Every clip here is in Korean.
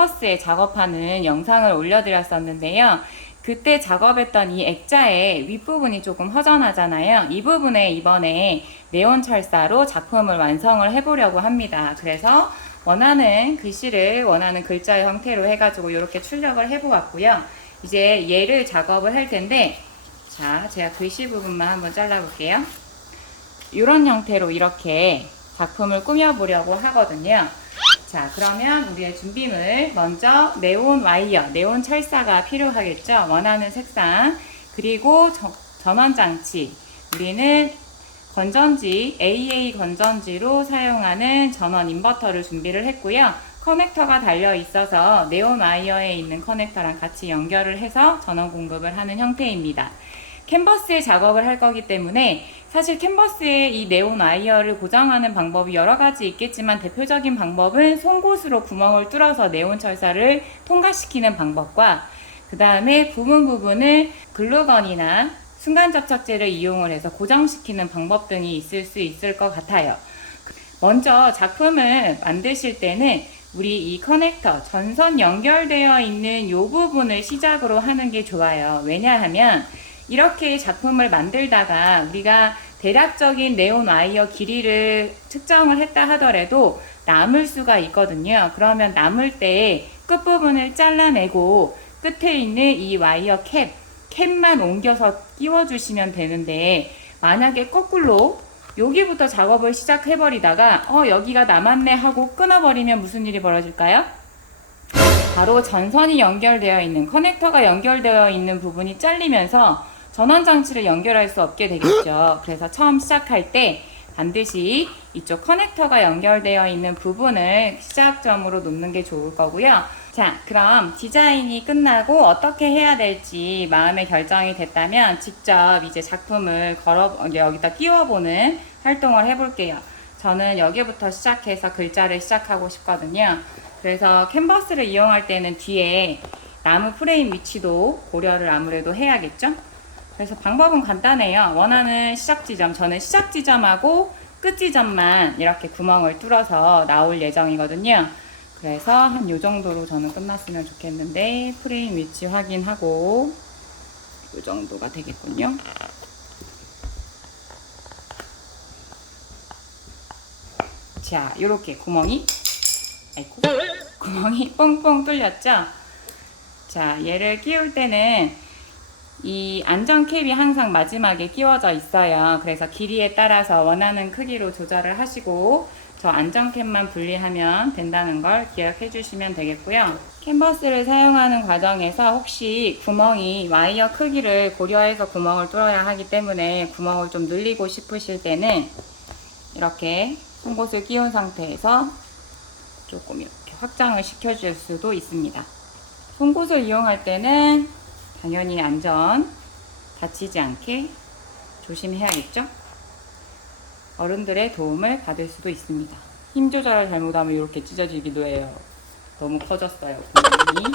캔버스에 작업하는 영상을 올려드렸었는데요. 그때 작업했던 이 액자의 윗부분이 조금 허전하잖아요. 이 부분에 이번에 네온 철사로 작품을 완성을 해보려고 합니다. 그래서 원하는 글씨를 원하는 글자의 형태로 해가지고 이렇게 출력을 해보았고요. 이제 얘를 작업을 할 텐데, 자, 제가 글씨 부분만 한번 잘라볼게요. 이런 형태로 이렇게 작품을 꾸며보려고 하거든요. 자, 그러면 우리의 준비물 먼저 네온 와이어, 네온 철사가 필요하겠죠. 원하는 색상 그리고 저- 전원 장치. 우리는 건전지 AA 건전지로 사용하는 전원 인버터를 준비를 했고요. 커넥터가 달려 있어서 네온 와이어에 있는 커넥터랑 같이 연결을 해서 전원 공급을 하는 형태입니다. 캔버스에 작업을 할 거기 때문에 사실 캔버스에 이 네온 와이어를 고정하는 방법이 여러 가지 있겠지만 대표적인 방법은 송곳으로 구멍을 뚫어서 네온 철사를 통과시키는 방법과 그 다음에 부분 부분을 글루건이나 순간 접착제를 이용을 해서 고정시키는 방법 등이 있을 수 있을 것 같아요. 먼저 작품을 만드실 때는 우리 이 커넥터 전선 연결되어 있는 이 부분을 시작으로 하는 게 좋아요. 왜냐하면 이렇게 작품을 만들다가 우리가 대략적인 네온 와이어 길이를 측정을 했다 하더라도 남을 수가 있거든요. 그러면 남을 때 끝부분을 잘라내고 끝에 있는 이 와이어 캡, 캡만 옮겨서 끼워주시면 되는데 만약에 거꾸로 여기부터 작업을 시작해버리다가 어 여기가 남았네 하고 끊어버리면 무슨 일이 벌어질까요? 바로 전선이 연결되어 있는 커넥터가 연결되어 있는 부분이 잘리면서 전원 장치를 연결할 수 없게 되겠죠. 그래서 처음 시작할 때 반드시 이쪽 커넥터가 연결되어 있는 부분을 시작점으로 놓는 게 좋을 거고요. 자, 그럼 디자인이 끝나고 어떻게 해야 될지 마음의 결정이 됐다면 직접 이제 작품을 걸어 여기다 끼워보는 활동을 해볼게요. 저는 여기부터 시작해서 글자를 시작하고 싶거든요. 그래서 캔버스를 이용할 때는 뒤에 나무 프레임 위치도 고려를 아무래도 해야겠죠? 그래서 방법은 간단해요. 원하는 시작 지점, 저는 시작 지점하고 끝 지점만 이렇게 구멍을 뚫어서 나올 예정이거든요. 그래서 한 요 정도로 저는 끝났으면 좋겠는데 프레임 위치 확인하고 요 정도가 되겠군요. 자, 요렇게 구멍이 아이고 구멍이 뻥뻥 뚫렸죠? 자, 얘를 끼울 때는 이 안전캡이 항상 마지막에 끼워져 있어요. 그래서 길이에 따라서 원하는 크기로 조절을 하시고 저 안전캡만 분리하면 된다는 걸 기억해 주시면 되겠고요. 캔버스를 사용하는 과정에서 혹시 구멍이 와이어 크기를 고려해서 구멍을 뚫어야 하기 때문에 구멍을 좀 늘리고 싶으실 때는 이렇게 송곳을 끼운 상태에서 조금 이렇게 확장을 시켜줄 수도 있습니다. 송곳을 이용할 때는 당연히 안전 다치지 않게 조심해야겠죠? 어른들의 도움을 받을 수도 있습니다. 힘 조절을 잘못하면 이렇게 찢어지기도 해요. 너무 커졌어요. 구멍이.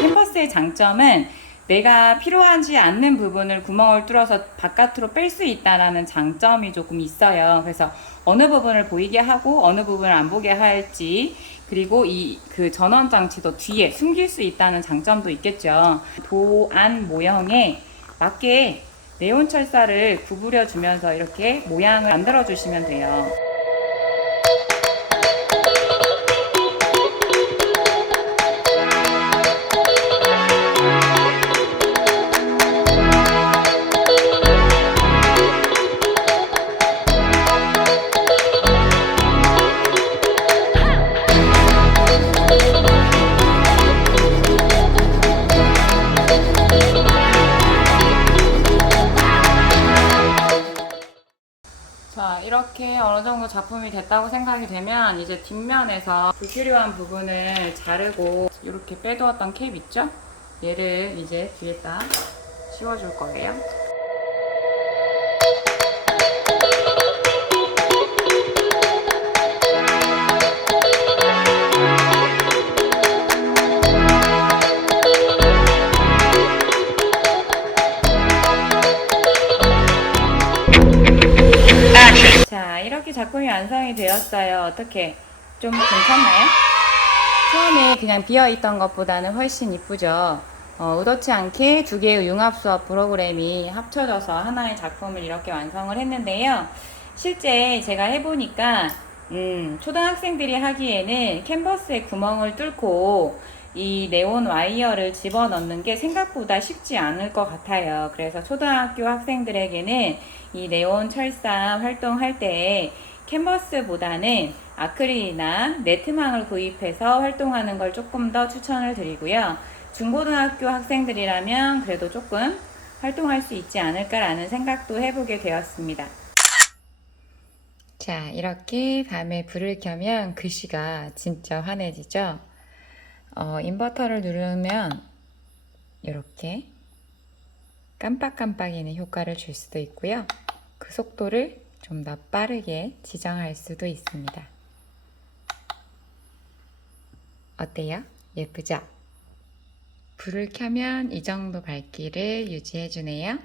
캔버스의 장점은 내가 필요하지 않는 부분을 구멍을 뚫어서 바깥으로 뺄 수 있다라는 장점이 조금 있어요. 그래서 어느 부분을 보이게 하고 어느 부분을 안 보게 할지 그리고 이 그 전원 장치도 뒤에 숨길 수 있다는 장점도 있겠죠. 도안 모형에 맞게 네온 철사를 구부려 주면서 이렇게 모양을 만들어 주시면 돼요. 자, 이렇게 어느 정도 작품이 됐다고 생각이 되면 이제 뒷면에서 불필요한 부분을 자르고 이렇게 빼두었던 캡 있죠? 얘를 이제 뒤에다 씌워줄 거예요. 작품이 완성이 되었어요. 어떻게 좀 괜찮나요? 처음에 그냥 비어있던 것보다는 훨씬 이쁘죠. 어, 의도치 않게 두 개의 융합 수업 프로그램이 합쳐져서 하나의 작품을 이렇게 완성을 했는데요. 실제 제가 해보니까 음, 초등학생들이 하기에는 캔버스에 구멍을 뚫고 이 네온 와이어를 집어넣는 게 생각보다 쉽지 않을 것 같아요. 그래서 초등학교 학생들에게는 이 네온 철사 활동할 때 캔버스보다는 아크릴이나 네트망을 구입해서 활동하는 걸 조금 더 추천을 드리고요. 중고등학교 학생들이라면 그래도 조금 활동할 수 있지 않을까라는 생각도 해보게 되었습니다. 자, 이렇게 밤에 불을 켜면 글씨가 진짜 환해지죠? 어, 인버터를 누르면 이렇게 깜빡깜빡이는 효과를 줄 수도 있고요. 그 속도를 좀 더 빠르게 지정할 수도 있습니다. 어때요? 예쁘죠? 불을 켜면 이 정도 밝기를 유지해 주네요.